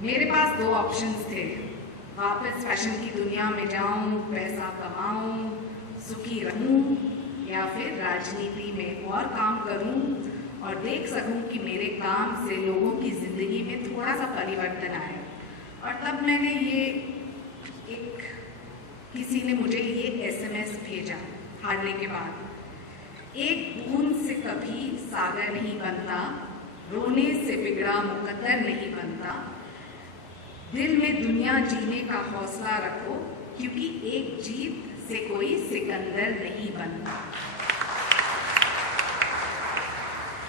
मेरे पास दो ऑप्शंस थे, वापस फैशन की दुनिया में जाऊं, पैसा कमाऊं, सुखी रहूं, या फिर राजनीति में और काम करूं और देख सकूं कि मेरे काम से लोगों की ज़िंदगी में थोड़ा सा परिवर्तन आए। और तब मैंने किसी ने मुझे ये SMS भेजा हारने के बाद, एक बूंद से कभी सागर नहीं बनता, रोने से बिगड़ा मुकद्दर नहीं बनता, दिल में दुनिया जीने का हौसला रखो, क्योंकि एक जीत से कोई सिकंदर नहीं बनता।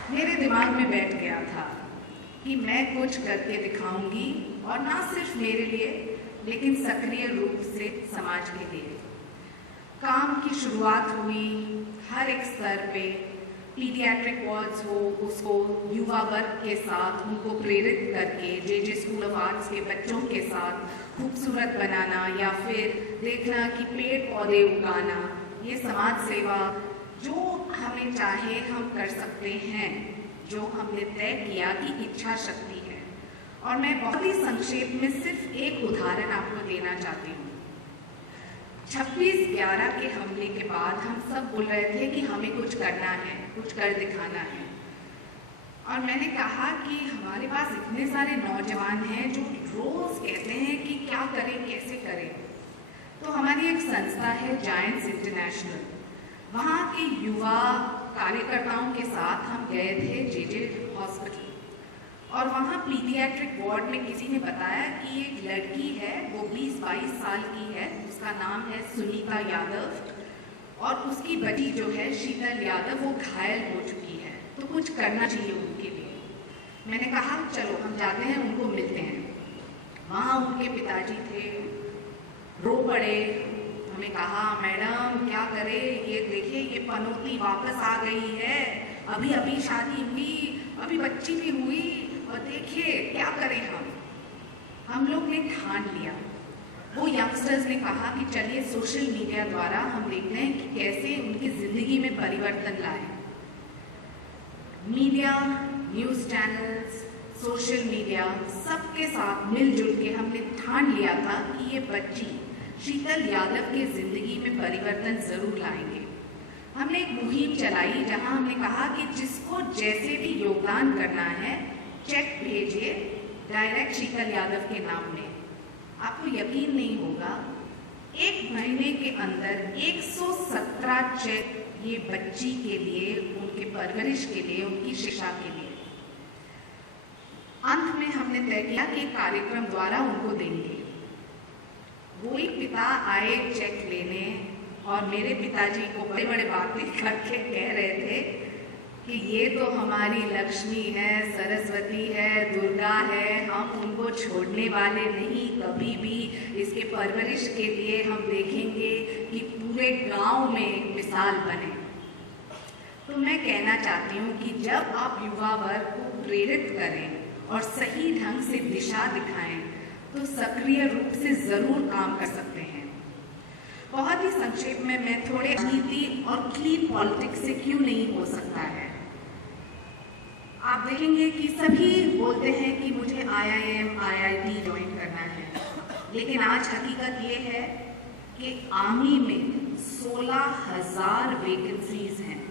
मेरे दिमाग में बैठ गया था कि मैं कुछ करके दिखाऊंगी, और ना सिर्फ मेरे लिए लेकिन सक्रिय रूप से समाज के लिए। काम की शुरुआत हुई हर एक स्तर पे, पीडियाट्रिक वार्ड्स हो, उसको युवा वर्ग के साथ उनको प्रेरित करके JJ स्कूल ऑफ आर्ट्स के बच्चों के साथ खूबसूरत बनाना, या फिर देखना कि पेड़ पौधे उगाना, ये समाज सेवा जो हमें चाहे हम कर सकते हैं, जो हमने तय किया कि इच्छा शक्ति है। और मैं बहुत ही संक्षेप में सिर्फ एक उदाहरण आपको देना चाहती हूँ। 26/11 के हमले के बाद हम सब बोल रहे थे कि हमें कुछ करना है, कुछ कर दिखाना है। और मैंने कहा कि हमारे पास इतने सारे नौजवान हैं जो रोज कहते हैं कि क्या करें, कैसे करें। तो हमारी एक संस्था है जायंट्स इंटरनेशनल, वहाँ के युवा कार्यकर्ताओं के साथ हम गए थे JJ हॉस्पिटल, और वहाँ पीडियाट्रिक वार्ड में किसी ने बताया कि एक लड़की है, वो 20-22 साल की है, उसका नाम है सुनीता यादव, और उसकी बच्ची जो है शीतल यादव, वो घायल हो चुकी है, तो कुछ करना चाहिए उनके लिए। मैंने कहा चलो हम जाते हैं, उनको मिलते हैं। वहाँ उनके पिताजी थे, रो पड़े। हमें कहा मैडम क्या करें, ये देखिए ये पनौती वापस आ गई है, अभी अभी शादी हुई, अभी बच्ची भी हुई, और देखिए क्या करें हम लोग ने ठान लिया। वो यंगस्टर्स ने कहा कि चलिए सोशल मीडिया द्वारा हम देखते हैं कि कैसे उनकी जिंदगी में परिवर्तन लाए। Media, news channels, social media, सबके साथ मिलजुल के हमने ठान लिया था कि ये बच्ची शीतल यादव की जिंदगी में परिवर्तन जरूर लाएंगे। हमने एक मुहिम चलाई जहां हमने कहा कि जिसको जैसे भी योगदान करना है चेक भेजिए डायरेक्ट शीतल यादव के नाम में। आपको यकीन नहीं होगा, एक महीने के अंदर 117 चेक ये बच्ची के लिए, उनके परवरिश के लिए, उनकी शिक्षा के लिए। अंत में हमने तय किया कि कार्यक्रम द्वारा उनको देंगे। वही पिता आए चेक लेने, और मेरे पिताजी को बड़े बड़े बातें करके कह रहे थे कि ये तो हमारी लक्ष्मी है, सरस्वती है, दुर्गा है, हम उनको छोड़ने वाले नहीं कभी भी। इसके परवरिश के लिए हम देखेंगे कि पूरे गांव में एक मिसाल बने। तो मैं कहना चाहती हूँ कि जब आप युवा वर्ग को प्रेरित करें और सही ढंग से दिशा दिखाएं, तो सक्रिय रूप से जरूर काम कर सकते हैं। बहुत ही संक्षेप में मैं थोड़े नीति और क्लीन पॉलिटिक्स से क्यों नहीं हो सकता है। आप देखेंगे कि सभी बोलते हैं कि मुझे IIM, IIT ज्वाइन करना है, लेकिन आज हकीकत ये है कि आर्मी में 16,000 वैकेंसीज हैं।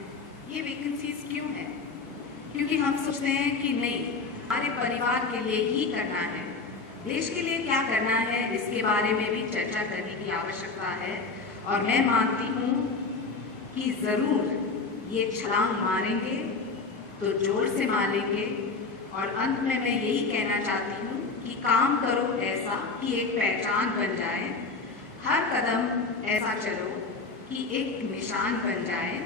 ये वैकेंसीज क्यों हैं? क्योंकि हम सोचते हैं कि नहीं, हमारे परिवार के लिए ही करना है, देश के लिए क्या करना है, इसके बारे में भी चर्चा करने की आवश्यकता है। और मैं मानती हूँ कि ज़रूर ये छलांग मारेंगे तो जोर से मारेंगे। और अंत में मैं यही कहना चाहती हूँ कि काम करो ऐसा कि एक पहचान बन जाए, हर कदम ऐसा चलो कि एक निशान बन जाए।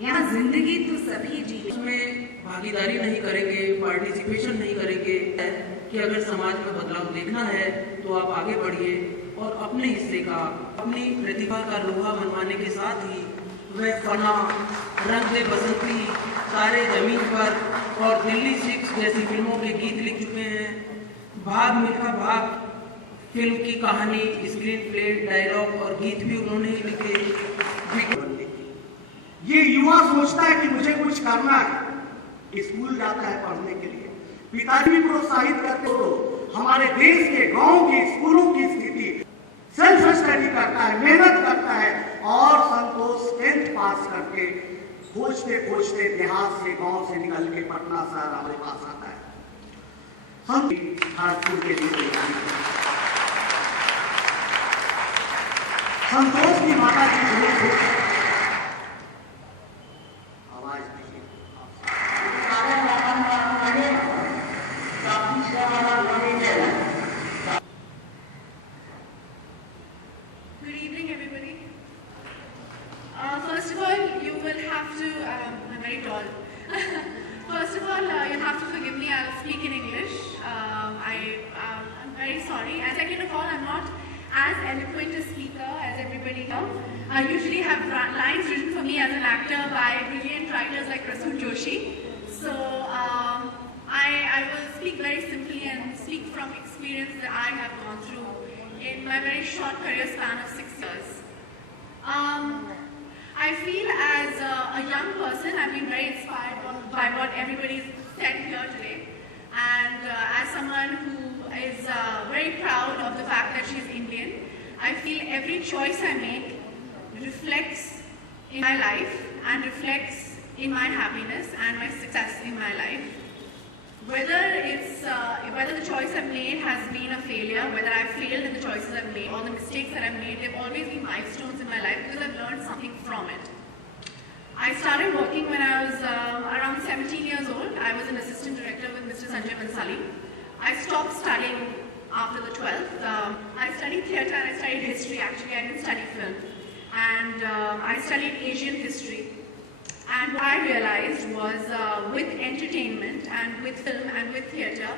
यहाँ जिंदगी तो सभी जीवन में भागीदारी नहीं करेंगे, पार्टिसिपेशन नहीं करेंगे कि अगर समाज में बदलाव देखना है तो आप आगे बढ़िए और अपने हिस्से का, अपनी प्रतिभा का लोहा मनवाने के साथ ही वह फना, रंग दे बसंती, तारे जमीन पर और दिल्ली 6 जैसी फिल्मों के गीत लिख चुके हैं। भाग मिल्खा भाग फिल्म की कहानी, स्क्रीन प्ले, डायलॉग और गीत भी उन्होंने ही लिखे। ये युवा सोचता है कि मुझे कुछ करना है, स्कूल जाता है पढ़ने के लिए, पिताजी भी प्रोत्साहित करते हो हमारे देश के गांव की स्कूलों की स्थिति, सेल्फ स्टडी करता है, मेहनत करता है और संतोष 10th पास करके खोजते खोजते देहात से गांव से निकल के पटना शहर हमारे पास आता है। हम खड़गपुर के लिए संतोष की माता जी आवाज दीजिए। Good evening, everybody. First of all, you will have to, I'm very tall. First of all, you'll have to forgive me, I'll speak in English. I'm very sorry. And second of all, I'm not as eloquent a speaker as everybody here. I usually have lines written for me as an actor by brilliant writers like Prasoon Joshi. So I will speak very simply and speak from experience that I have gone through in my very short career span of 6 years. I feel as a young person, I've been very inspired by what everybody's said here today. And as someone who is very proud of the fact that she's Indian, I feel every choice I make reflects in my life and reflects in my happiness and my success in my life. Whether the choice I've made has been a failure, whether I've failed in the choices I've made or the mistakes that I've made, they've always been milestones in my life because I've learned something from it. I started working when I was around 17 years old. I was an assistant director with Mr. Sanjay Bansali. I stopped studying after the 12th. I studied theatre and I studied history actually. I didn't study film. And I studied Asian history. And what I realized was with entertainment and with film and with theatre,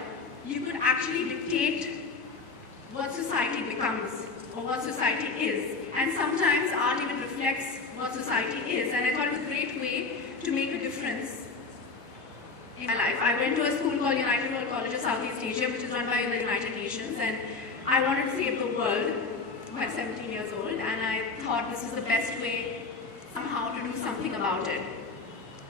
you could actually dictate what society becomes or what society is. And sometimes art even reflects what society is. And I thought it was a great way to make a difference in my life. I went to a school called United World College of Southeast Asia, which is run by the United Nations. And I wanted to save the world at 17 years old. And I thought this was the best way somehow to do something about it.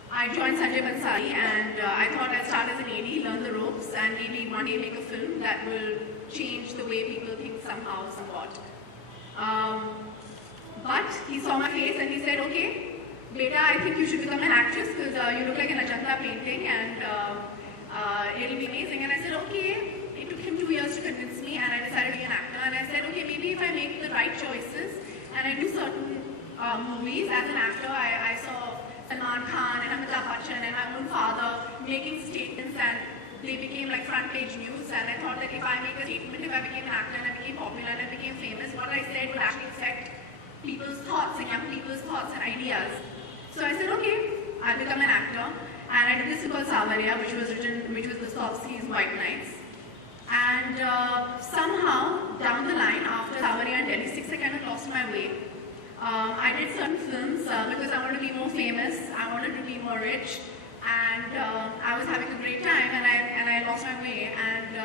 I joined Sanjay Bansali and I thought I'd start as an AD, learn the ropes and maybe one day make a film that will change the way people think somehow, somewhat. But he saw my face and he said, okay, beta, I think you should become an actress because you look like an Ajanta painting and it'll be amazing. And I said, okay. It took him 2 years to convince me and I decided to be an actor. And I said, okay, maybe if I make the right choices and I do certain movies as an actor, I saw Salman Khan and Amitabh Bachchan and my own father making statements and they became like front page news, and I thought that if I make a statement, if I became an actor and I became popular and I became famous, what I said would actually affect people's thoughts and young people's thoughts and ideas. So I said, okay, I'll become an actor, and I did this film called Savarya, which was Dostoevsky's White Nights. And somehow down the line, after Savarya and Delhi 6, I kind of lost my way. I did certain films because I wanted to be more famous, I wanted to be more rich, and I was having a great time and I lost my way. And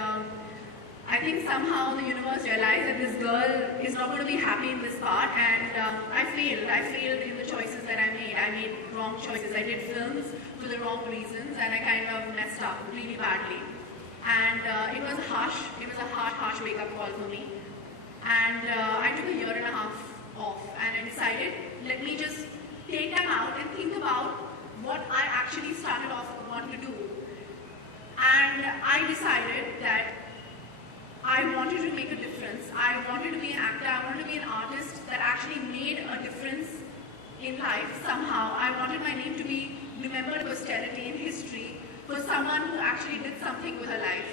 I think somehow the universe realized that this girl is not going to be happy in this part, and I failed. I failed in the choices that I made. I made wrong choices. I did films for the wrong reasons and I kind of messed up really badly. And it was a harsh wake-up call for me. And I took a year and a half off and I decided, let me just take time out and think about what I actually started off wanting to do. And I decided that I wanted to make a difference. I wanted to be an actor. I wanted to be an artist that actually made a difference in life somehow. I wanted my name to be remembered posterity in history for someone who actually did something with her life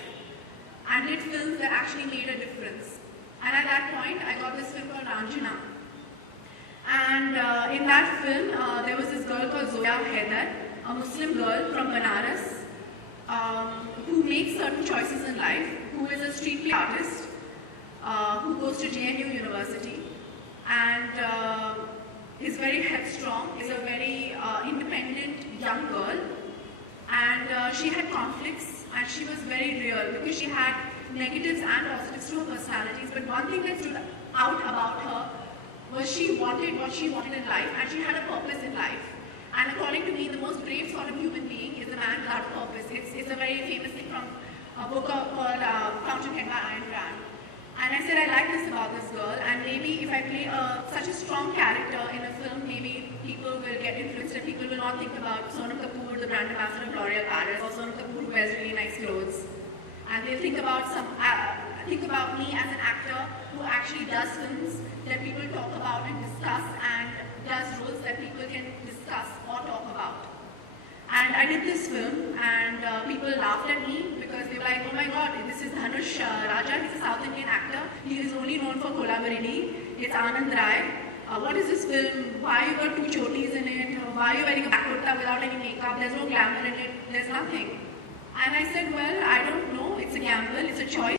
and did films that actually made a difference. And at that point, I got this film called Ranjana. And in that film, there was this girl called Zoya Haider, a Muslim girl from Banaras, who makes certain choices in life, who is a street play artist, who goes to JNU University, and is very headstrong, is a very independent young girl, and she had conflicts, and she was very real because she had negatives and positives to her personalities. But one thing that stood out about her was she wanted what she wanted in life, and she had a purpose in life. And according to me, the most brave sort of human being is a man without a purpose. It's a very famous thing from a book called Count Project Head by Ayn Rand. And I said, I like this about this girl, and maybe if I play such a strong character in a film, maybe people will get influenced and people will not think about Sonam Kapoor, the brand ambassador of L'Oreal Paris, or Sonam Kapoor who wears really nice clothes. And they'll think about me as an actor who actually does films that people talk about and discuss, and does roles that people can discuss or talk about. And I did this film, and people laughed at me because they were like, oh my god, this is Dhanush Raja, he's a South Indian actor, he is only known for Kolabarili, it's Anand Rai. What is this film? Why you got two chotis in it? Why are you wearing a black kurta without any makeup? There's no glamour in it, there's nothing. And I said, well, I don't know, it's a gamble, it's a choice.